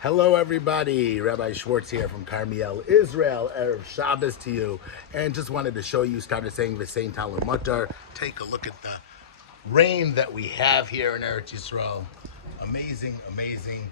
Hello, everybody. Rabbi Schwartz here from Carmiel, Israel. Erev Shabbos to you. And just wanted to show you, started saying V'sein Talmud Mutar. Take a look at the rain that we have here in Eretz Yisrael. Amazing, amazing.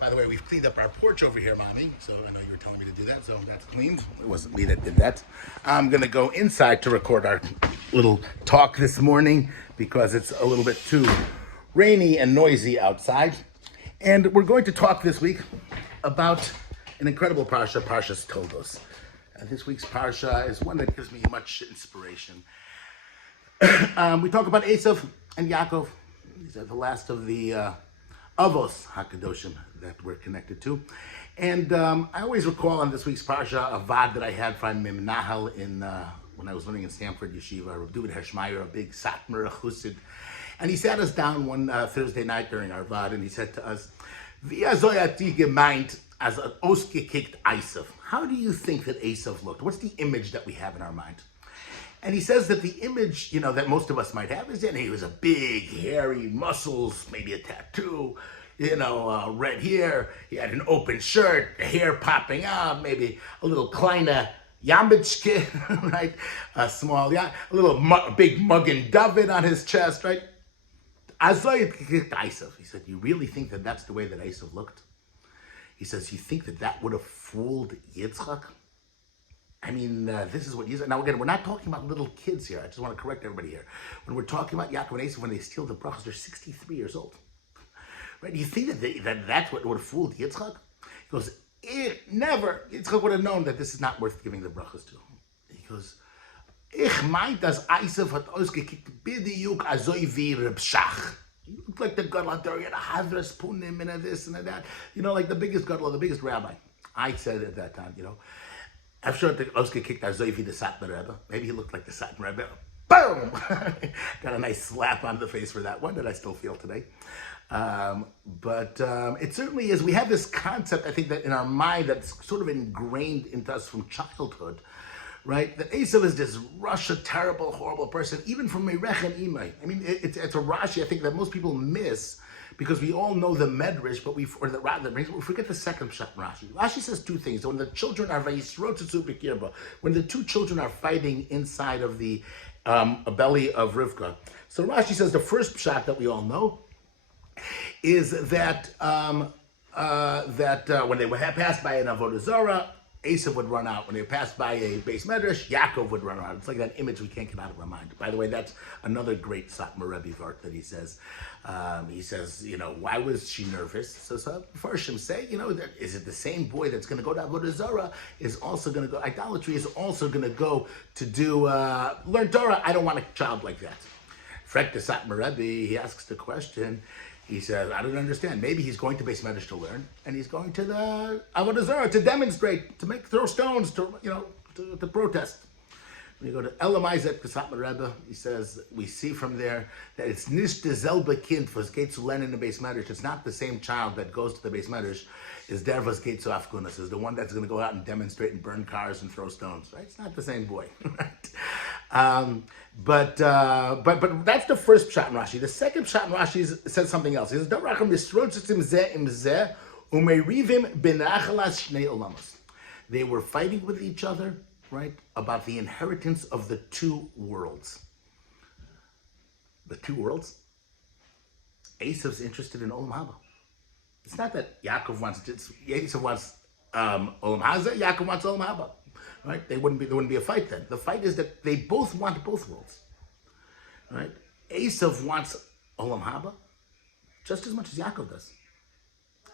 By the way, we've cleaned up our porch over here, Mommy. So I know you were telling me to do that, so that's cleaned. It wasn't me that did that. I'm going to go inside to record our little talk this morning because it's a little bit too rainy and noisy outside. And we're going to talk this week about an incredible parsha, Parshat Toldos. This week's parsha is one that gives me much inspiration. We talk about Esav and Yaakov. These are the last of the Avos HaKadoshim that we're connected to. And I always recall on this week's parsha a vad that I had from Mimnahal when I was learning in Stanford Yeshiva, Rabbi David Hershmeyer, a big Satmar Chassid. And he sat us down one Thursday night during our vad, and he said to us, "Wie soll die gemeint as an ausgekickt Esav?" How do you think that Esav looked? What's the image that we have in our mind? And he says that the image, that most of us might have is that he was a big, hairy, muscles, maybe a tattoo, red hair. He had an open shirt, hair popping out, maybe a little kleiner Yambitschke, right? A small, a little big Magen David on his chest, right? He said, "You really think that that's the way that Esav looked?" He says, "You think that that would have fooled Yitzchak?" I mean, this is what Yitzchak... Now, again, we're not talking about little kids here. I just want to correct everybody here. When we're talking about Yaakov and Esav, when they steal the brachos, they're 63 years old. Right? Do you think that that's what would have fooled Yitzchak? He goes, never. Yitzchak would have known that this is not worth giving the brachos to. He goes, Ich meint, dass Esav hat ausgekickt, bidiyuk azoi vi Rebshach. You look like the gadol HaTorah, the Hadras Punim, and this and that. Like the biggest gadol, the biggest rabbi. I said at that time, I'm sure that ausgekickt azoi vi the Satmar Rebbe. Maybe he looked like the Satmar Rebbe. Boom! Got a nice slap on the face for that one that I still feel today. But it certainly is. We have this concept, I think, that in our mind that's sort of ingrained into us from childhood, right? That Esav is this Russia, terrible, horrible person, even from Meirech and Imai. I mean, it's a Rashi, I think, that most people miss because we all know the Medrash, but we forget the second Pshat Rashi. Rashi says two things. When the children are when the two children are fighting inside of the belly of Rivka. So Rashi says the first Pshat that we all know is that when they were passed by an Avodah Zarah, Esav would run out. When they passed by a base medrash, Yaakov would run out. It's like that image we can't get out of our mind. By the way, that's another great Satmar Rebbe vart that he says. Why was she nervous? So Farshim say, that is it the same boy that's going to go to Avodah Zarah is also going to go, idolatry is also going to go to do, learn Torah. I don't want a child like that. Frek the Satmar Rebbe, he asks the question, he says, I don't understand. Maybe he's going to Beis Medrash to learn, and he's going to the Avodah Zarah to demonstrate, to throw stones, to protest. When you go to Elamizet, the Satmar Rebbe, he says, we see from there that it's nicht derselbe Kind was geht zu lernen in the Beis Medrash. It's not the same child that goes to the Beis Medrash. Is der was geht zu Afkunas, is the one that's going to go out and demonstrate and burn cars and throw stones. Right? It's not the same boy. Right? But that's the first Pshat in Rashi. The second Pshat in Rashi says something else. He says, they were fighting with each other, right, about the inheritance of the two worlds. The two worlds? Esav's interested in Olam Haba. It's not that Yaakov wants Esav wants Olam Haza, Yaakov wants Olam Haba. Right? There wouldn't be a fight then. The fight is that they both want both worlds. Right? Esav wants Olam Haba just as much as Yaakov does.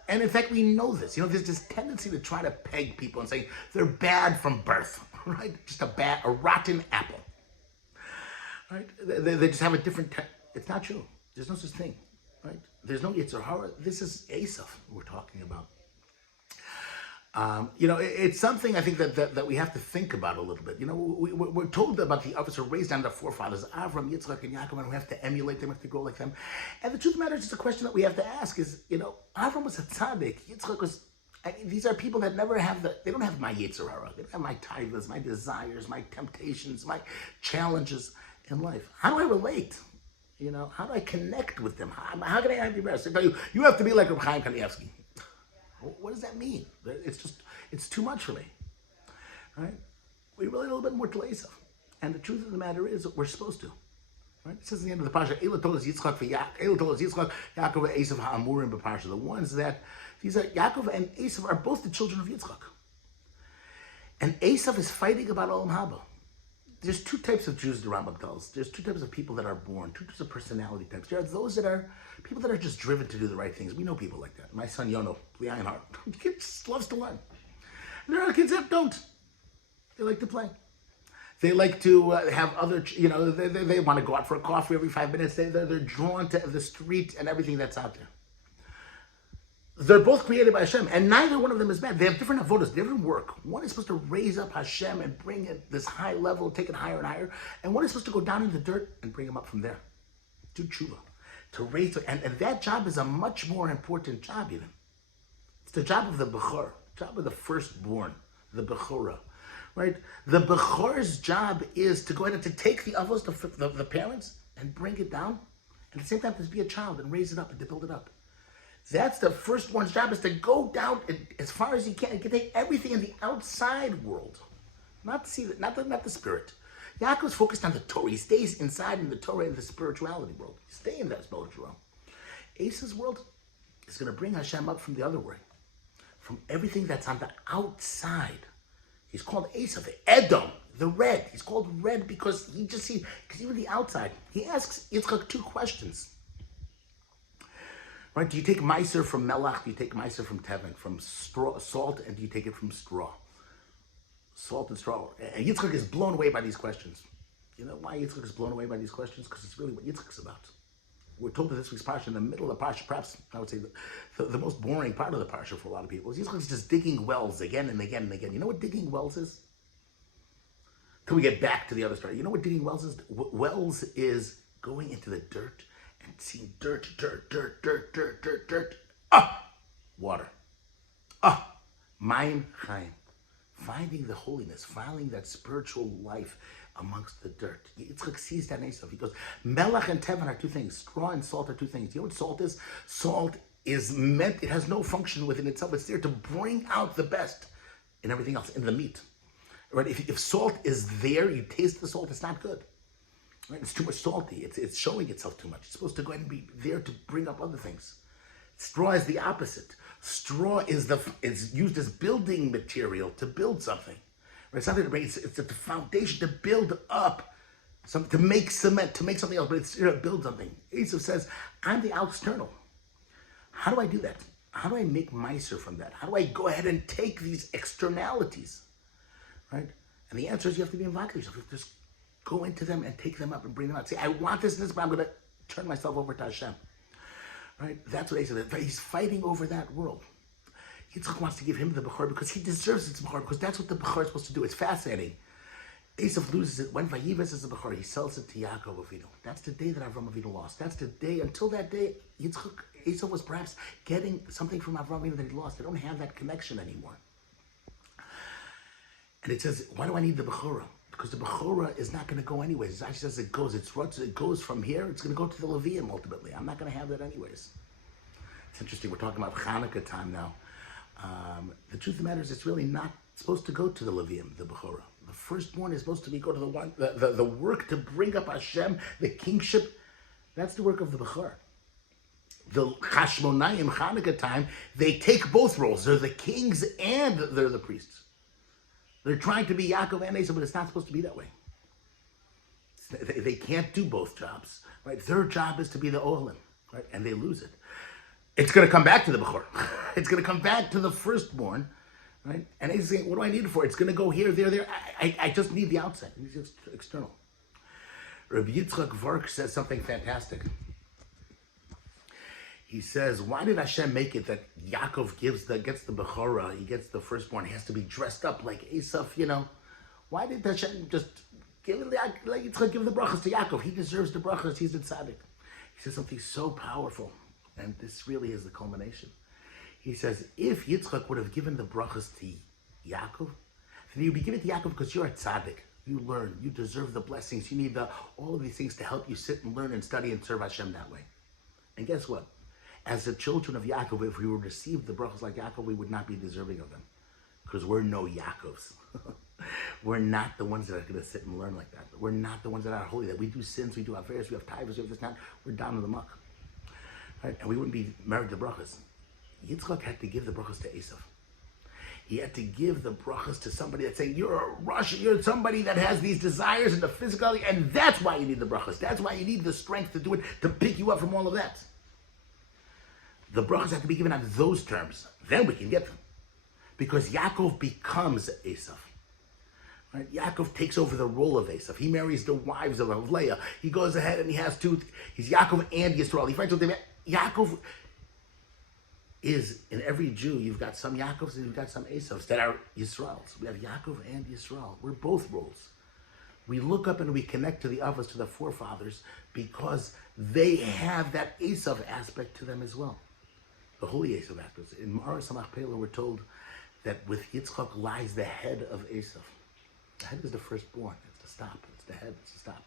And in fact, we know this. There's this tendency to try to peg people and say they're bad from birth. Right? Just a rotten apple. Right? They just have a different... It's not true. There's no such thing. Right? There's no Yetzer Hara. This is Esav we're talking about. It's something I think that we have to think about a little bit. We're told about the Avos are raised on the forefathers, Avram, Yitzchak, and Yaakov, and we have to emulate them, we have to go like them. And the truth of the matter is, it's a question that we have to ask is, Avram was a tzaddik, Yitzchak was, these are people that they don't have my Yetzer Hara, they don't have my taivas, my desires, my temptations, my challenges in life. How do I relate? How do I connect with them? How can I be best? I tell you, you have to be like Reb Chaim Kanievsky. What does that mean? It's too much for me, right? We relate a little bit more to Esav. And the truth of the matter is that we're supposed to. Right? It says at the end of the Parshat, Toldos Yitzchak, Yaakov and Esav ha'amurim b'Parsha. The ones that, these are, Yaakov and Esav are both the children of Yitzchak. And Esav is fighting about Olam Haba. There's two types of Jews, the Rambam tells. There's two types of people that are born, two types of personality types. There are those that are people that are just driven to do the right things. We know people like that. My son Yono, Lion he just loves to learn. And there are kids that don't. They like to play. They like to have other, they want to go out for a coffee every 5 minutes. They're drawn to the street and everything that's out there. They're both created by Hashem, and neither one of them is bad. They have different avodas, different work. One is supposed to raise up Hashem and bring it this high level, take it higher and higher, and one is supposed to go down in the dirt and bring him up from there. Do tshuva. To raise, and that job is a much more important job even. It's the job of the Bechor, job of the firstborn, the Bechorah. Right? The Bechor's job is to go ahead and to take the avos, the parents, and bring it down, and at the same time to be a child and raise it up and to build it up. That's the firstborn's job, is to go down as far as he can and take everything in the outside world. Not see that, not the spirit. Yaakov's focused on the Torah. He stays inside in the Torah and the spirituality world. He stays in that spiritual realm. Esau's world is going to bring Hashem up from the other way, from everything that's on the outside. He's called Esau, the Edom, the red. He's called red because he just sees, because even the outside, he asks Yitzchak two questions. Right? Do you take Meiser from Melach? Do you take Meiser from Tevin? From straw, salt, and do you take it from straw? Salt and straw. And Yitzchak is blown away by these questions. You know why Yitzchak is blown away by these questions? Because it's really what Yitzchak's about. We're told in this week's Parsha, in the middle of the Parsha, perhaps I would say the most boring part of the Parsha for a lot of people, is Yitzchak's just digging wells again and again and again. You know what digging wells is? Till we get back to the other story. You know what digging wells is? Wells is going into the dirt and seeing dirt. Water. Mayim Chaim. Finding the holiness, finding that spiritual life amongst the dirt. Yitzchak sees that in Esav. He goes, Melach and Tevin are two things. Straw and salt are two things. You know what salt is? Salt is meant, it has no function within itself. It's there to bring out the best in everything else, in the meat. Right? If salt is there, you taste the salt, it's not good. Right? It's too much salty. It's showing itself too much. It's supposed to go ahead and be there to bring up other things. Straw is the opposite. Straw is used as building material to build something. Right? Something to bring. It's the foundation to build up, to make cement, to make something else. But it's to build something. Esav says, "I'm the external. How do I do that? How do I make Meiser from that? How do I go ahead and take these externalities, right?" And the answer is you have to be involved yourself. You have to just go into them and take them up and bring them out. Say, I want this and this, but I'm going to turn myself over to Hashem. Right? That's what Esav said. He's fighting over that world. Yitzchak wants to give him the Bechor because he deserves its Bechor, because that's what the Bechor is supposed to do. It's fascinating. Esav loses it. When Vayivas is the Bechor, he sells it to Yaakov Avinu. That's the day that Avram Avinu lost. That's the day, until that day, Esav was perhaps getting something from Avram Avinu that he lost. They don't have that connection anymore. And it says, why do I need the Bechorah? Because the Bechorah is not going to go anyways. It actually says it goes from here, it's going to go to the Levium ultimately. I'm not going to have that anyways. It's interesting, we're talking about Hanukkah time now. The truth of the matter is it's really not supposed to go to the Levium, the Bechorah. The firstborn is supposed to go to the one, the work to bring up Hashem, the kingship. That's the work of the Bechor. The Chashmonayim, Hanukkah time, they take both roles. They're the kings and they're the priests. They're trying to be Yaakov and Esav, but it's not supposed to be that way. They can't do both jobs, right? Their job is to be the Olim, right? And they lose it. It's going to come back to the Bechor. It's going to come back to the firstborn, right? And he's saying, what do I need it for? It's going to go here, there. I just need the outside. It's just external. Rabbi Yitzchak Vark says something fantastic. He says, why did Hashem make it that Yaakov gets the Bechorah, he gets the firstborn, he has to be dressed up like Esav, you know? Why did Hashem just give the brachas to Yaakov? He deserves the brachas, he's a tzaddik. He says something so powerful, and this really is the culmination. He says, if Yitzchak would have given the brachas to Yaakov, then you'd be giving it to Yaakov because you're a tzaddik. You learn, you deserve the blessings, you need all of these things to help you sit and learn and study and serve Hashem that way. And guess what? As the children of Yaakov, if we would receive the brachos like Yaakov, we would not be deserving of them. Because we're no Yaakovs. We're not the ones that are going to sit and learn like that. We're not the ones that are holy. That we do sins, we do affairs, we have tithes, we have this, that. We're down in the muck. Right? And we wouldn't be married to brachos. Yitzchak had to give the brachos to Esav. He had to give the brachos to somebody that's saying, you're a Russian, you're somebody that has these desires and the physicality, and that's why you need the brachos. That's why you need the strength to do it, to pick you up from all of that. The brachos have to be given on those terms. Then we can get them. Because Yaakov becomes Esav. Right? Yaakov takes over the role of Esav. He marries the wives of Leah. He goes ahead and he has two. He's Yaakov and Yisrael. He finds out that Yaakov is, in every Jew, you've got some Yaakovs and you've got some Esavs that are Yisraels. We have Yaakov and Yisrael. We're both roles. We look up and we connect to the Avos, to the forefathers, because they have that Esav aspect to them as well. The holy Esav aspect. In Mara Samach Pela, we're told that with Yitzchak lies the head of Esav. The head is the firstborn. It's the stop. It's the head. It's the stop.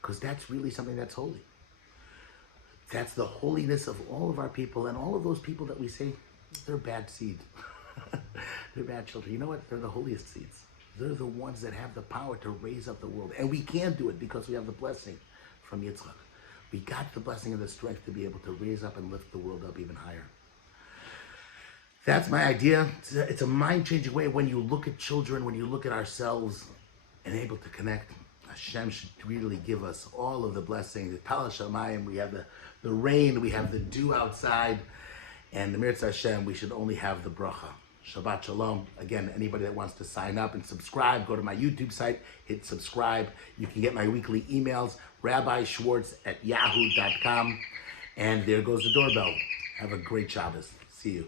Because that's really something that's holy. That's the holiness of all of our people, and all of those people that we say, they're bad seed. They're bad children. You know what? They're the holiest seeds. They're the ones that have the power to raise up the world. And we can do it because we have the blessing from Yitzchak. We got the blessing and the strength to be able to raise up and lift the world up even higher. That's my idea. It's a mind-changing way when you look at children, when you look at ourselves, and able to connect. Hashem should really give us all of the blessings. The Tal Shamayim, we have the rain, we have the dew outside, and the Mirza Hashem, we should only have the bracha. Shabbat Shalom. Again, anybody that wants to sign up and subscribe, go to my YouTube site, hit subscribe. You can get my weekly emails, rabbischwartz@yahoo.com. And there goes the doorbell. Have a great Shabbos. See you.